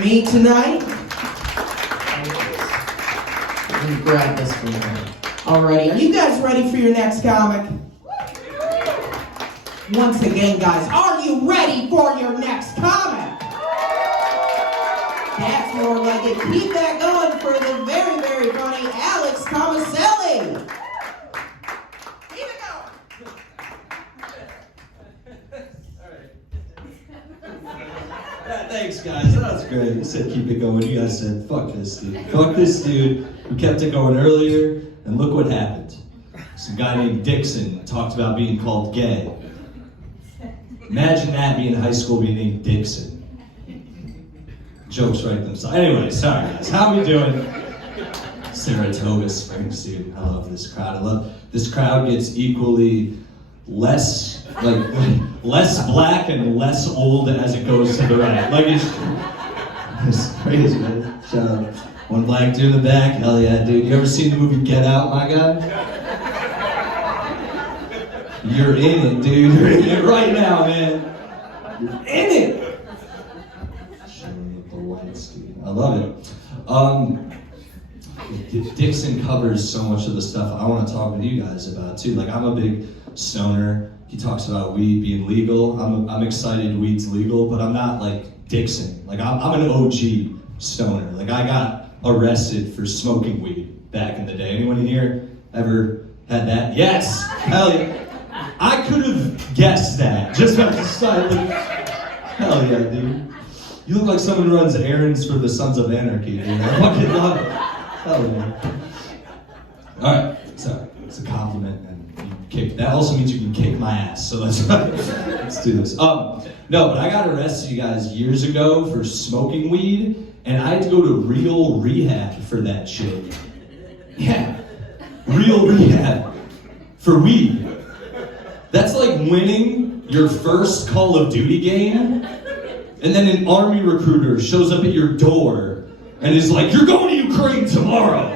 me tonight. Let me grab this for you. Alrighty, are you guys ready for your next comic? Once again, guys, are you ready for your next comic? That's more like it. Keep that going for the very, very funny Alex Tomaselli. Keep it going. Thanks, guys. That was great. You said keep it going. You guys said, fuck this dude. Fuck this dude. We kept it going earlier, and look what happened. Some guy named Dixon talked about being called gay. Imagine that being in high school being named Dixon. Jokes right themselves. Anyway, sorry guys. How we doing? Saratoga Springs, dude. I love this crowd. I love this crowd gets equally less black and less old as it goes to the right. Like it's crazy, man. Shout out. One black dude in the back. Hell yeah, dude. You ever seen the movie Get Out, my guy? You're in it, dude. You're in it right now, man. You're in it. Showing up the whites, dude. I love it. Dixon covers so much of the stuff I want to talk with you guys about too. Like I'm a big stoner. He talks about weed being legal. I'm excited weed's legal, but I'm not like Dixon. Like I'm an OG stoner. Like I got arrested for smoking weed back in the day. Anyone in here ever had that? Yes. Hell yeah. I could have guessed that just by the style. Hell yeah, dude. You look like someone who runs errands for the Sons of Anarchy, dude. I fucking love it. Hell yeah. Alright, sorry. It's a compliment, and you kick. That also means you can kick my ass, so let's do this. No, but I got arrested, you guys, years ago for smoking weed, and I had to go to real rehab for that shit. Yeah, real rehab for weed. That's like winning your first Call of Duty game, and then an army recruiter shows up at your door and is like, "You're going to Ukraine tomorrow,"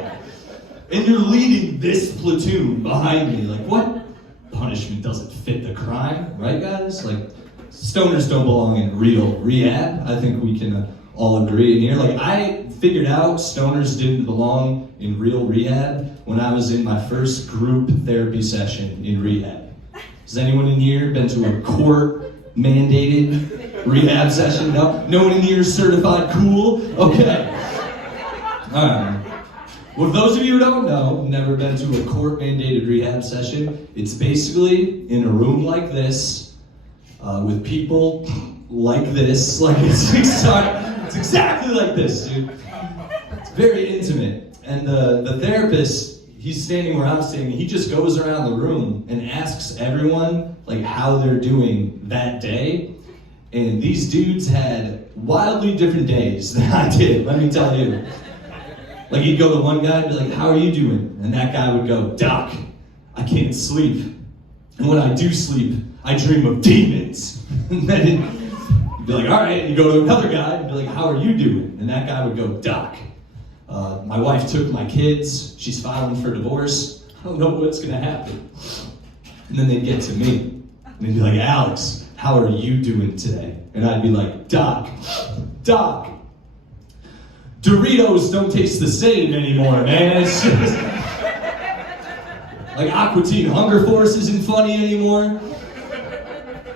and you're leading this platoon behind me. Like, what? Punishment doesn't fit the crime, right, guys? Like, stoners don't belong in real rehab. I think we can all agree in here. Like, I figured out stoners didn't belong in real rehab when I was in my first group therapy session in rehab. Has anyone in here been to a court-mandated rehab session? No? No one in here is certified cool? Okay. All right. Well, for those of you who don't know, never been to a court-mandated rehab session, it's basically in a room like this, with people like this. Like it's exactly like this, dude. It's very intimate. And the therapist, he's standing where I'm standing. He just goes around the room and asks everyone like how they're doing that day. And these dudes had wildly different days than I did, let me tell you. Like he'd go to one guy and be like, "How are you doing?" And that guy would go, "Doc, I can't sleep. And when I do sleep, I dream of demons." And then he'd be like, "All right." And you go to another guy and be like, "How are you doing?" And that guy would go, "Doc, my wife took my kids. She's filing for divorce. I don't know what's gonna happen." And then they'd get to me, and they'd be like, "Alex, how are you doing today?" And I'd be like, Doc, Doritos don't taste the same anymore, man. It's just like Aqua Teen Hunger Force isn't funny anymore.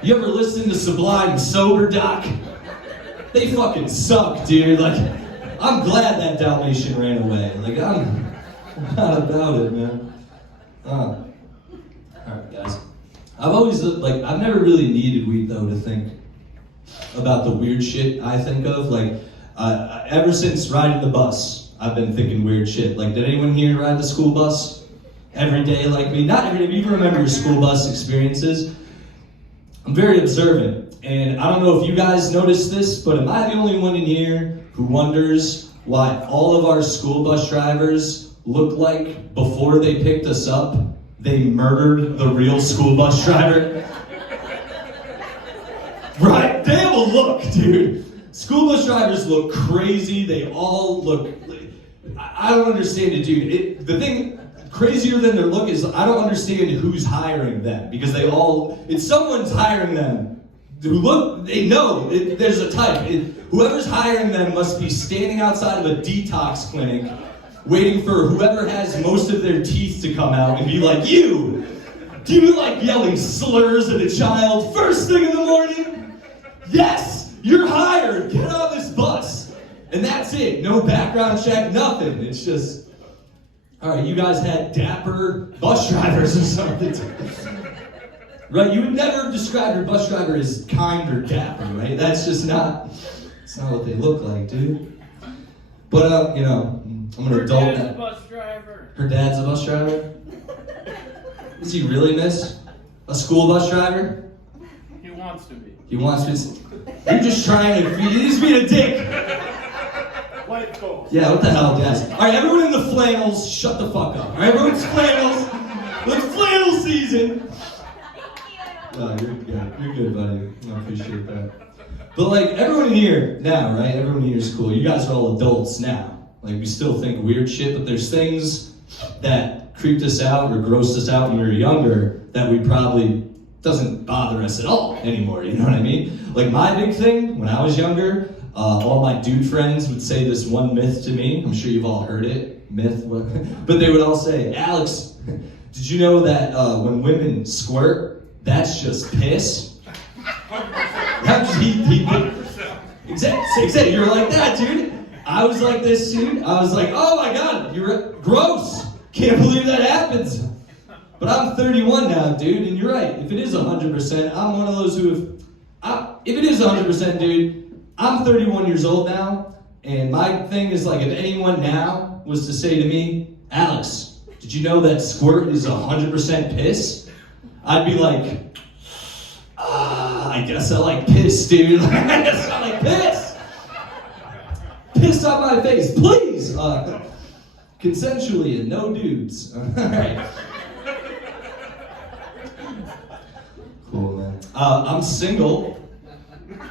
You ever listen to Sublime sober, Doc? They fucking suck, dude. Like, I'm glad that Dalmatian ran away. Like, I'm not about it, man. Alright, guys. I've never really needed weed, though, to think about the weird shit I think of. Like, ever since riding the bus, I've been thinking weird shit. Like, did anyone here ride the school bus every day like me? Not every day, but you can remember your school bus experiences. I'm very observant, and I don't know if you guys noticed this, but am I the only one in here who wonders why all of our school bus drivers look like before they picked us up, they murdered the real school bus driver? Right? They have a look, dude. School bus drivers look crazy. They all look... I don't understand it, dude. The thing crazier than their look is I don't understand who's hiring them, because if someone's hiring them who look, they know, there's a type. whoever's hiring them must be standing outside of a detox clinic, waiting for whoever has most of their teeth to come out and be like, do you like yelling slurs at a child first thing in the morning? Yes, you're hired. Get on this bus. And that's it. No background check, nothing. It's just, all right, you guys had dapper bus drivers or something. Right? You would never describe your bus driver as kind or dapper, right? That's just not what they look like, dude. But, I'm an adult. Her dad's a bus driver. Her dad's a bus driver? Is he really, miss? A school bus driver? He wants to be. He wants to. You're just trying to. He's being a dick. White gold. Yeah, what the hell, guys? All right, everyone in the flannels, shut the fuck up. All right, everyone's flannels. It's flannel season. Oh, you're good. You're good, buddy. I appreciate that. But like everyone here now, right? Everyone here is cool. You guys are all adults now. Like we still think weird shit, but there's things that creeped us out or grossed us out when we were younger that we probably doesn't bother us at all anymore. You know what I mean? Like my big thing when I was younger, all my dude friends would say this one myth to me. I'm sure you've all heard it. Myth, but they would all say, Alex, did you know that when women squirt, that's just piss? Exactly. You're like that, dude. I was like this, dude. I was like, oh my God, you're gross. Can't believe that happens. But I'm 31 now, dude, and you're right. If it is 100%, I'm one of those who if it is 100%, dude, I'm 31 years old now, and my thing is like, if anyone now was to say to me, Alex, did you know that squirt is 100% piss? I'd be like, I guess I like piss, dude. I guess I like piss. Piss on my face, please. Consensually and no dudes. All right. Cool, man. I'm single.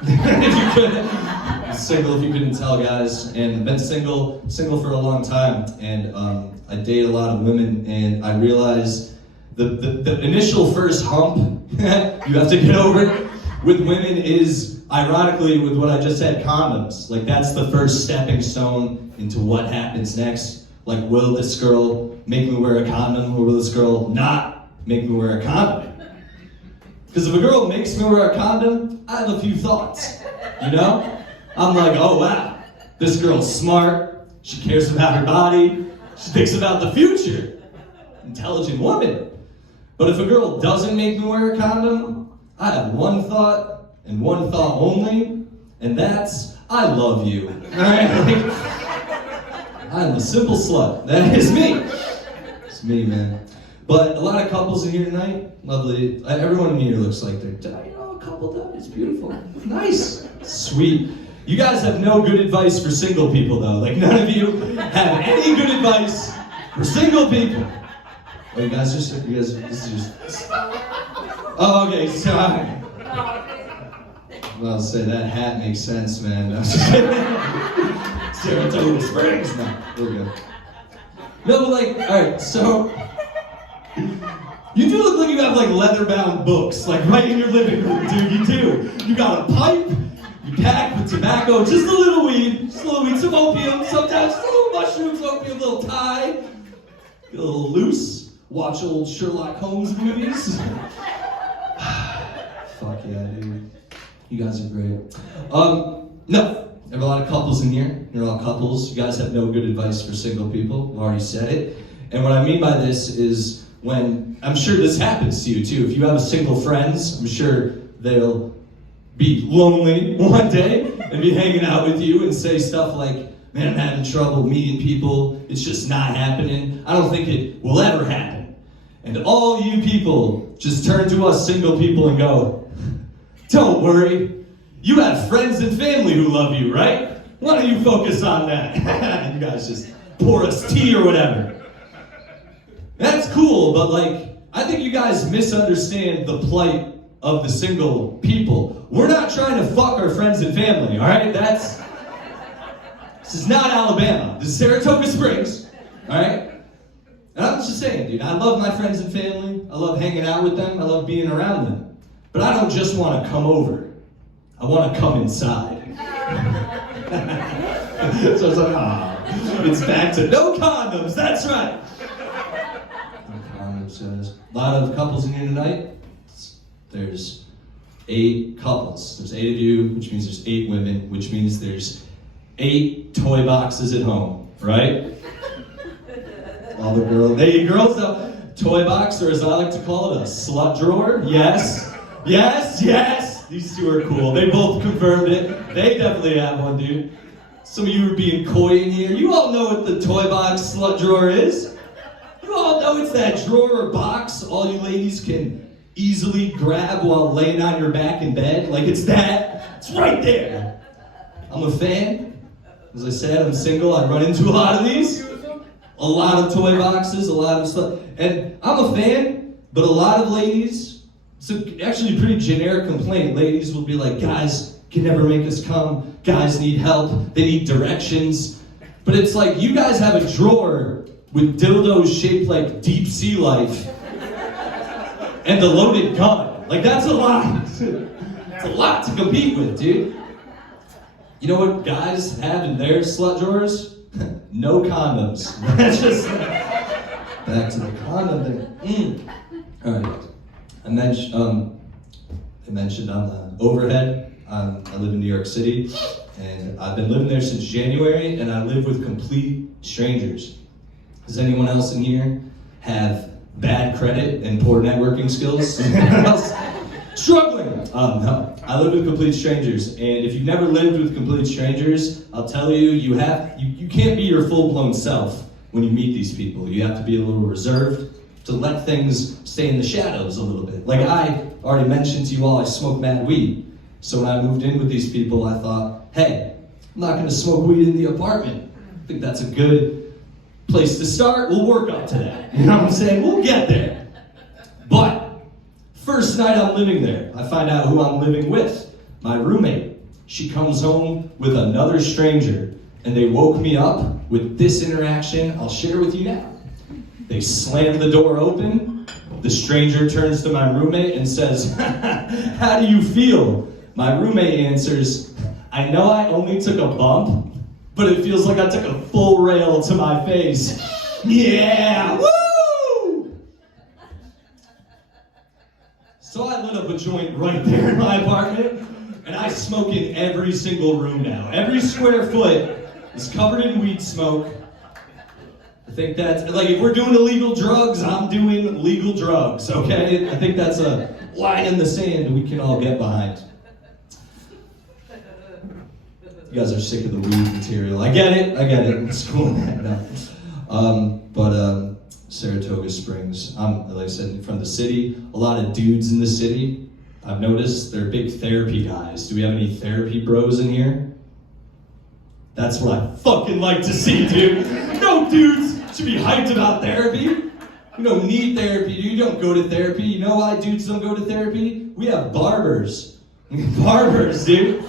If you couldn't. I'm single, if you couldn't tell, guys. And been single for a long time. And I date a lot of women, and I realize the initial first hump you have to get over with women is, ironically, with what I just said, condoms. Like, that's the first stepping stone into what happens next. Like, will this girl make me wear a condom, or will this girl not make me wear a condom? Because if a girl makes me wear a condom, I have a few thoughts, you know? I'm like, oh wow, this girl's smart, she cares about her body, she thinks about the future. Intelligent woman. But if a girl doesn't make me wear a condom, I have one thought, and one thought only, and that's, I love you. Alright? I'm a simple slut. That is me. It's me, man. But a lot of couples in here tonight, lovely. Everyone in here looks like they're, a couple done. It's beautiful. Nice. Sweet. You guys have no good advice for single people, though. Like, none of you have any good advice for single people. Oh, you guys this is just... Oh, okay, sorry. Well, I'll say that hat makes sense, man. Saratoga Springs. No, there we go. No, but like, all right, so you do look like you have like leather-bound books, like right in your living room, dude. You do. You got a pipe, you pack with tobacco, just a little weed, some opium, sometimes just a little mushrooms, opium, a little tie, get a little loose, watch old Sherlock Holmes movies. Fuck yeah, dude. You guys are great. No. I have a lot of couples in here. You're all couples. You guys have no good advice for single people. I've already said it. And what I mean by this is when, I'm sure this happens to you too. If you have single friends, I'm sure they'll be lonely one day and be hanging out with you and say stuff like, man, I'm having trouble meeting people. It's just not happening. I don't think it will ever happen. And all you people just turn to us single people and go, don't worry. You have friends and family who love you, right? Why don't you focus on that? You guys just pour us tea or whatever. That's cool, but like, I think you guys misunderstand the plight of the single people. We're not trying to fuck our friends and family, all right? This is not Alabama. This is Saratoga Springs, all right? And I'm just saying, dude, I love my friends and family. I love hanging out with them. I love being around them. But I don't just want to come over. I want to come inside. So it's like, it's back to no condoms, that's right. No condoms, guys. A lot of couples in here tonight. There's 8 couples. There's 8 of you, which means there's 8 women, which means there's 8 toy boxes at home, right? All the girls, hey, girls up. Toy box, or as I like to call it, a slut drawer. Yes, yes, yes. These two are cool. They both confirmed it. They definitely have one, dude. Some of you are being coy in here. You all know what the toy box slut drawer is. You all know it's that drawer or box all you ladies can easily grab while laying on your back in bed. Like it's that. It's right there. I'm a fan. As I said, I'm single. I run into a lot of these. A lot of toy boxes, a lot of stuff. And I'm a fan, but a lot of ladies, it's actually a pretty generic complaint. Ladies will be like, guys can never make us come. Guys need help. They need directions. But it's like, you guys have a drawer with dildos shaped like deep sea life and a loaded gun. Like, that's a lot. It's a lot to compete with, dude. You know what guys have in their slut drawers? No condoms. That's just back to the condom thing. All right. I mentioned on the overhead. I live in New York City, and I've been living there since January, and I live with complete strangers. Does anyone else in here have bad credit and poor networking skills? Anyone else struggling? No. I live with complete strangers, and if you've never lived with complete strangers, I'll tell you, you can't be your full-blown self when you meet these people. You have to be a little reserved, to let things stay in the shadows a little bit. Like I already mentioned to you all, I smoke mad weed. So when I moved in with these people, I thought, hey, I'm not gonna smoke weed in the apartment. I think that's a good place to start. We'll work up to that. You know what I'm saying? We'll get there. But first night I'm living there, I find out who I'm living with. My roommate. She comes home with another stranger, and they woke me up with this interaction I'll share with you now. They slam the door open. The stranger turns to my roommate and says, how do you feel? My roommate answers, I know I only took a bump, but it feels like I took a full rail to my face. Yeah, woo! So I lit up a joint right there in my apartment, and I smoke in every single room now. Every square foot is covered in weed smoke. I think that's, like, if we're doing illegal drugs, I'm doing legal drugs, okay? I think that's a line in the sand we can all get behind. You guys are sick of the weed material. I get it. It's cool. But Saratoga Springs, like I said, from the city. A lot of dudes in the city. I've noticed they're big therapy guys. Do we have any therapy bros in here? That's what I fucking like to see, dude. No dudes should be hyped about therapy. You don't need therapy, dude. You don't go to therapy. You know why dudes don't go to therapy? We have barbers. Barbers, dude.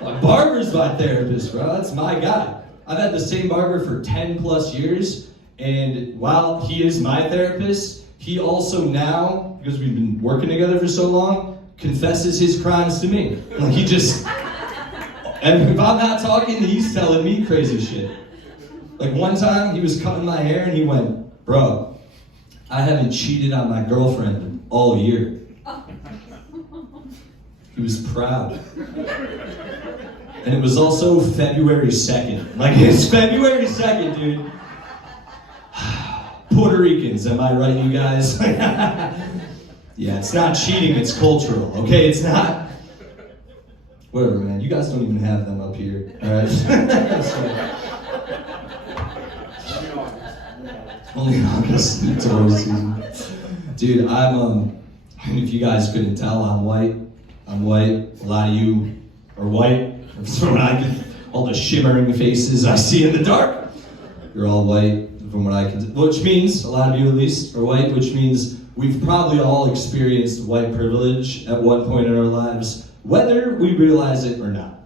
My barber's my therapist, bro. That's my guy. I've had the same barber for 10 plus years, and while he is my therapist, he also now, because we've been working together for so long, confesses his crimes to me. Like he just, and if I'm not talking, he's telling me crazy shit. Like one time, he was cutting my hair, and he went, bro, I haven't cheated on my girlfriend all year. He was proud. And it was also February 2nd. Like, it's February 2nd, dude. Puerto Ricans, am I right, you guys? Yeah, it's not cheating, it's cultural, okay? It's not. Whatever, man. You guys don't even have them up here, all right? Only in August. It's always season. Dude, if you guys couldn't tell, I'm white. I'm white. A lot of you are white. From what I can, all the shimmering faces I see in the dark, you're all white. From what I can, which means a lot of you at least are white, which means we've probably all experienced white privilege at one point in our lives, whether we realize it or not.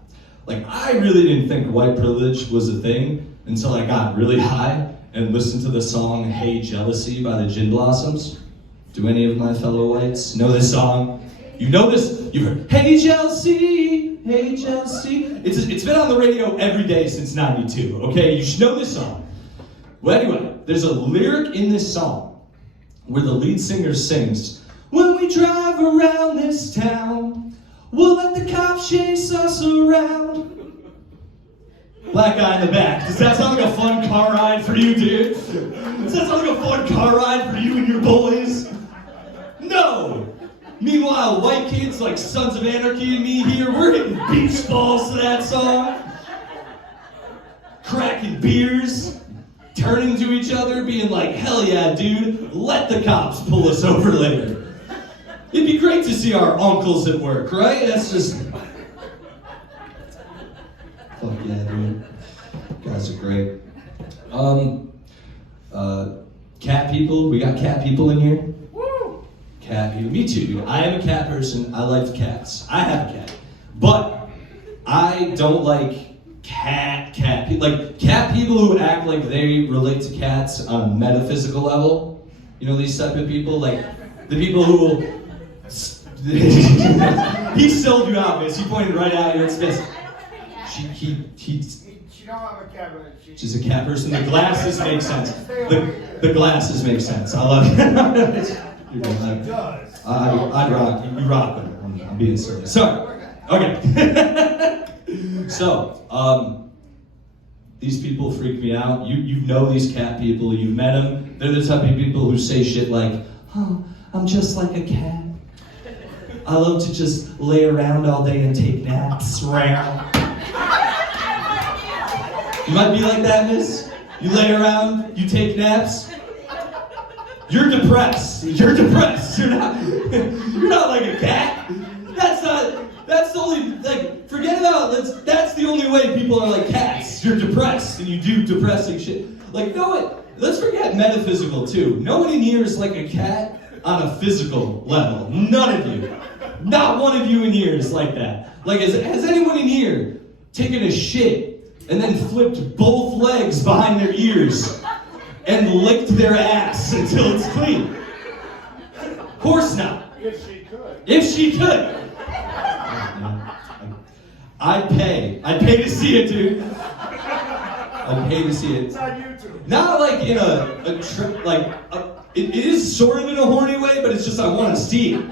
Like I really didn't think white privilege was a thing until I got really high and listened to the song "Hey Jealousy" by the Gin Blossoms. Do any of my fellow whites know this song? You know this, you've heard, hey Chelsea, hey Chelsea. It's been on the radio every day since 92, okay? You should know this song. Well, anyway, there's a lyric in this song where the lead singer sings, when we drive around this town, we'll let the cops chase us around. Black guy in the back. Does that sound like a fun car ride for you, dude? Does that sound like a fun car ride for you and your boys? No! Meanwhile, white kids like Sons of Anarchy and me here, we're hitting beach balls to that song. Cracking beers, turning to each other, being like, hell yeah, dude, let the cops pull us over later. It'd be great to see our uncles at work, right? That's just... Fuck yeah, dude. You guys are great. Cat people, we got cat people in here? Woo! Cat people, me too, dude. I am a cat person, I like cats. I have a cat. But I don't like cat people. Like, cat people who act like they relate to cats on a metaphysical level. You know these type of people? Like, the people who will... He sold you out, miss. He pointed right at you. It's just... She don't have a cat, but she's a cat person. The glasses make sense. The glasses make sense. I love it. I'd rock. You rock with her. I'm being serious. So, okay. So, these people freak me out. You know these cat people. You've met them. They're the type of people who say shit like, "Oh, I'm just like a cat. I love to just lay around all day and take naps." Right. You might be like that, miss. You lay around, you take naps. You're depressed. You're depressed. You're not like a cat. That's the only, like, forget about, that's the only way people are like cats. You're depressed and you do depressing shit. Like, let's forget metaphysical too. No one in here is like a cat on a physical level. None of you. Not one of you in here is like that. Like, has anyone in here taken a shit and then flipped both legs behind their ears and licked their ass until it's clean? Of course not. if she could. If she could. I'd pay to see it, dude. I'd pay to see it. It's on YouTube. Not like in a trip, like, it is sort of in a horny way, but it's just I want to see it.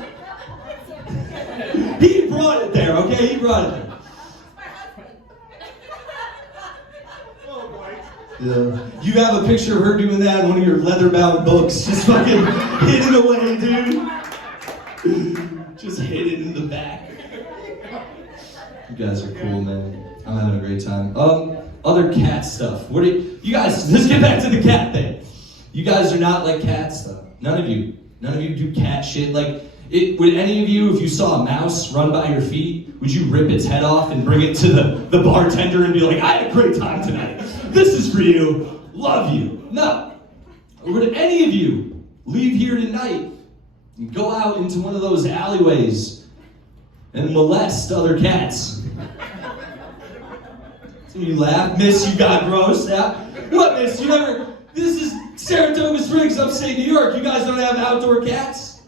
He brought it there, okay? He brought it there. Yeah. You have a picture of her doing that in one of your leather-bound books. Just fucking hidden away, dude. Just hidden in the back. You guys are cool, man. I'm having a great time. Other cat stuff. You guys, let's get back to the cat thing. You guys are not like cat stuff. None of you do cat shit. Like, would any of you, if you saw a mouse run by your feet, would you rip its head off and bring it to the bartender and be like, I had a great time tonight. This is for you. Love you. No. Or would any of you leave here tonight and go out into one of those alleyways and molest other cats? So you laugh. Miss, you got gross. Yeah? What, miss? This is Saratoga Springs, upstate New York. You guys don't have outdoor cats?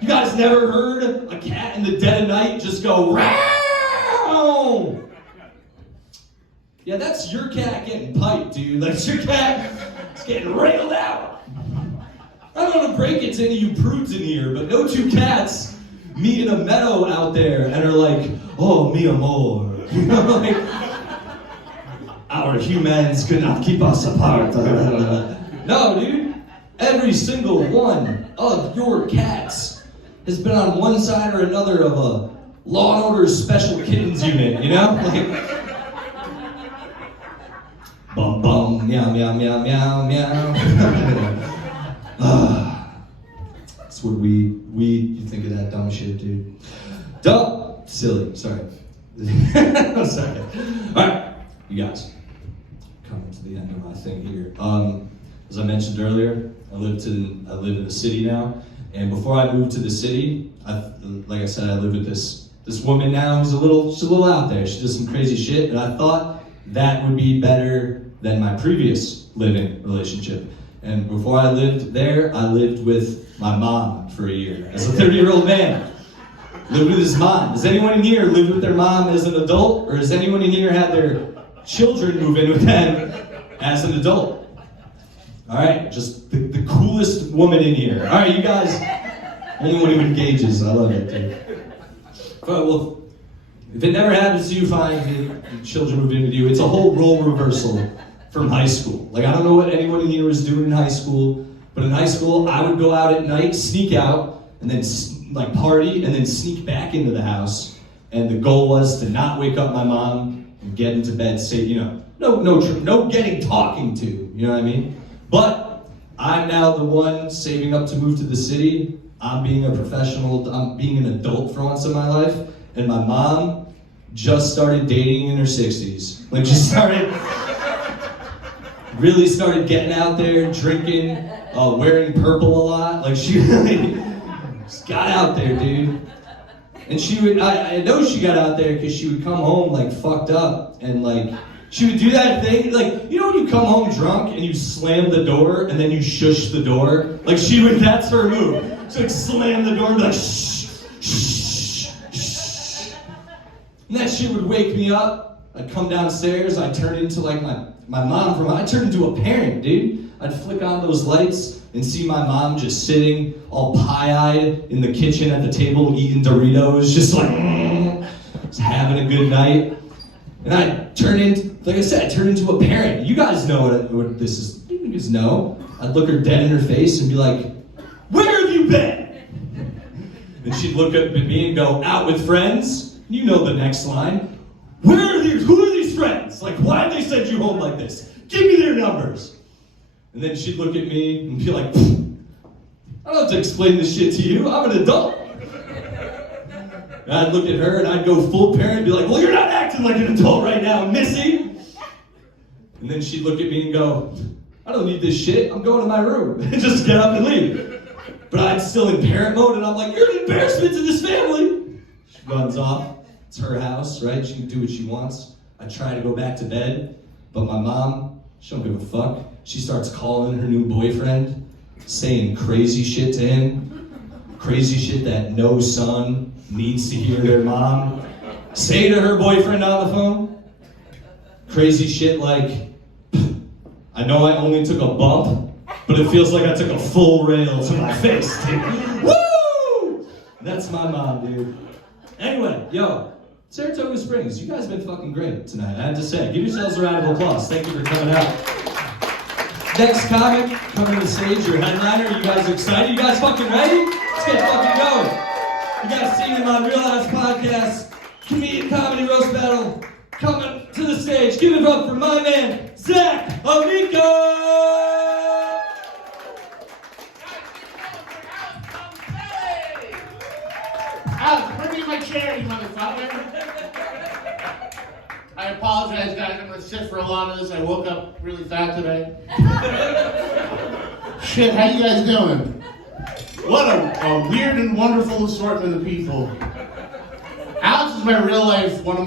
You guys never heard a cat in the dead of night just go, "Row!" Yeah, that's your cat getting piped, dude. That's your cat getting railed out. I don't want to break it to any of you prudes in here, but no two cats meet in a meadow out there and are like, "Oh, mi amor." You know, like, our humans could not keep us apart. No, dude. Every single one of your cats has been on one side or another of a Law and Order Special Kittens unit, you know? Like, bum bum, meow meow meow meow meow. That's what you think of that dumb shit, dude. Dumb, silly. Sorry. Sorry. All right, you guys, coming to the end of my thing here. As I mentioned earlier, I live in the city now, and before I moved to the city, like I said, I live with this woman now who's she's a little out there. She does some crazy shit, and I thought that would be better than my previous living relationship. And before I lived there, I lived with my mom for a year as a 30-year-old man. Lived with his mom. Does anyone in here live with their mom as an adult? Or has anyone in here had their children move in with them as an adult? All right, just the coolest woman in here. All right, you guys, only one who engages. I love it, dude. But, well, if it never happens to you, fine. If your children move in with you. It's a whole role reversal from high school. Like, I don't know what anyone in here was doing in high school, but in high school, I would go out at night, sneak out, and then like party, and then sneak back into the house. And the goal was to not wake up my mom and get into bed safe. You know, no getting talking to. You know what I mean? But I'm now the one saving up to move to the city. I'm being a professional. I'm being an adult for once in my life. And my mom just started dating in her 60s. Like, really started getting out there, drinking, wearing purple a lot. Like, she really just got out there, dude. And she would, I know she got out there because she would come home, like, fucked up. And, like, she would do that thing, like, you know when you come home drunk and you slam the door and then you shush the door? Like, she would, that's her move. She'd, like, slam the door and be like, shh, shh, shh. And that shit would wake me up. I'd come downstairs, I'd turn into, like, my mom I'd turn into a parent, dude. I'd flick on those lights and see my mom just sitting all pie-eyed in the kitchen at the table eating Doritos, just like, just having a good night. And I'd turn into, like I said, I turned into a parent. You guys know what this is. You guys know. I'd look her dead in her face and be like, where have you been? And she'd look up at me and go, out with friends. You know the next line. Who are these friends? Like, why did they send you home like this? Give me their numbers. And then she'd look at me and be like, I don't have to explain this shit to you. I'm an adult. And I'd look at her and I'd go full parent and be like, well, you're not acting like an adult right now, Missy. And then she'd look at me and go, I don't need this shit. I'm going to my room. And just get up and leave. But I'm still in parent mode and I'm like, you're an embarrassment to this family. She runs off. It's her house, right? She can do what she wants. I try to go back to bed, but my mom, she don't give a fuck. She starts calling her new boyfriend, saying crazy shit to him. Crazy shit that no son needs to hear their mom say to her boyfriend on the phone. Crazy shit like, I know I only took a bump, but it feels like I took a full rail to my face, dude. Woo! That's my mom, dude. Anyway, yo, Saratoga Springs, you guys have been fucking great tonight. I have to say, give yourselves a round of applause. Thank you for coming out. Next comic, coming to the stage, your headliner. You guys excited? You guys fucking ready? Let's get fucking going. You guys seen him on Real Lives Podcast, Comedian Comedy Roast Battle, coming to the stage. Give it up for my man, Zach Amico! Bring me my chair, you motherfucker. I apologize, guys. I'm gonna sit for a lot of this. I woke up really fat today. Shit, how you guys doing? What a weird and wonderful assortment of people. Alex is my real life, one of my